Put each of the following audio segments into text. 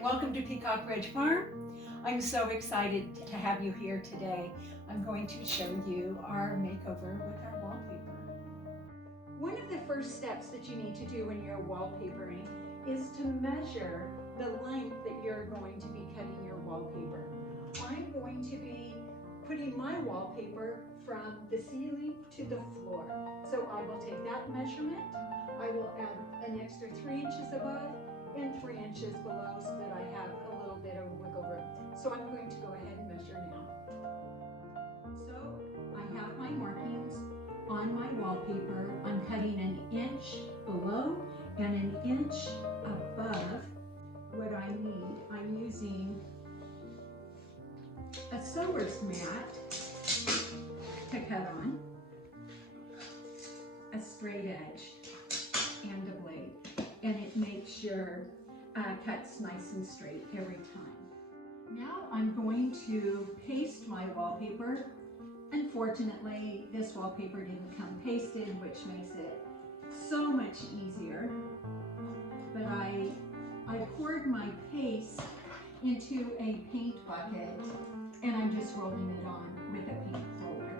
and welcome to Peacock Ridge Farm. I'm so excited to have you here today. I'm going to show you our makeover with our wallpaper. One of the first steps that you need to do when you're wallpapering is to measure the length that you're going to be cutting your wallpaper. I'm going to be putting my wallpaper from the ceiling to the floor. So I will take that measurement, I will add an extra 3 inches above and 3 inches below so that I have a little bit of wiggle room. So I'm going to go ahead and measure now. So I have my markings on my wallpaper. I'm cutting an inch below and an inch above what I need. I'm using a sewer's mat to cut on, a straight edge, and a blade, and it makes your cuts nice and straight every time. Now I'm going to paste my wallpaper. Unfortunately, this wallpaper didn't come pasted, which makes it so much easier, but I poured my paste into a paint bucket and I'm just rolling it on with a paint roller.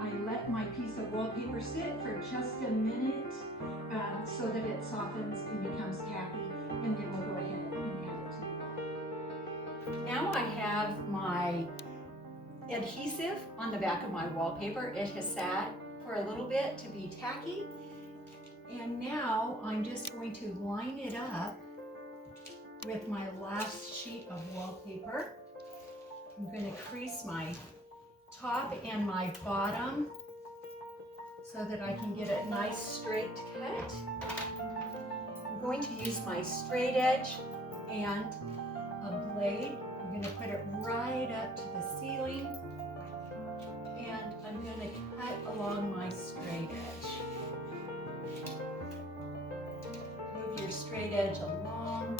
I let my piece of wallpaper sit for just a minute so that it softens and becomes tacky, and then we'll go ahead and add it to the wall. Now I have my adhesive on the back of my wallpaper. It has sat for a little bit to be tacky, and now I'm just going to line it up with my last sheet of wallpaper. I'm going to crease my top and my bottom so that I can get a nice straight cut. I'm going to use my straight edge and a blade. I'm going to put it right up to the ceiling, and I'm going to cut along my straight edge. Move your straight edge along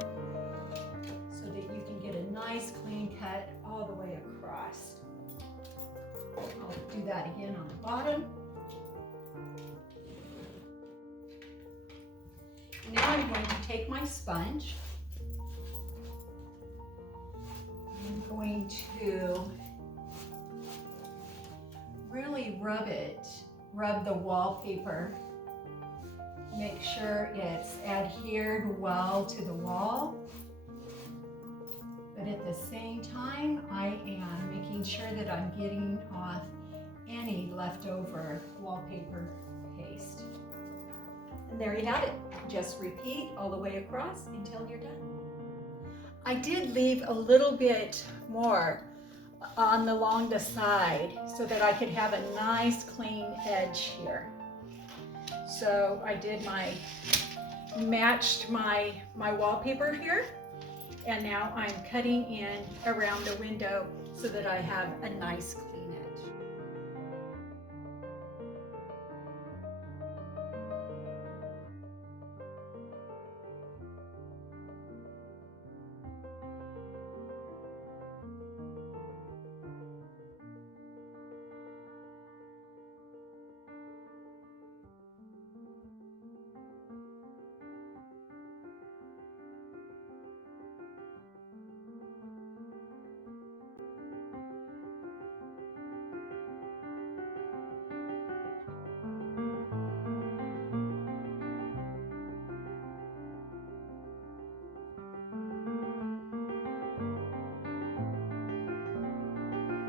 so that you can get a nice clean cut all the way across. I'll do that again on the bottom. Now I'm going to take my sponge. I'm going to really rub the wallpaper. Make sure it's adhered well to the wall. But at the same time, I am making sure that I'm getting off any leftover wallpaper paste. And there you have it. Just repeat all the way across until you're done. I did leave a little bit more along the side so that I could have a nice clean edge here. So I did matched my wallpaper here. And now I'm cutting in around the window so that I have a nice clean edge.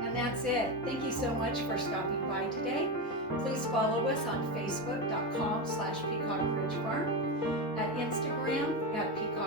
And that's it. Thank you so much for stopping by today. Please follow us on Facebook.com/Peacock Ridge Farm, at Instagram at Peacock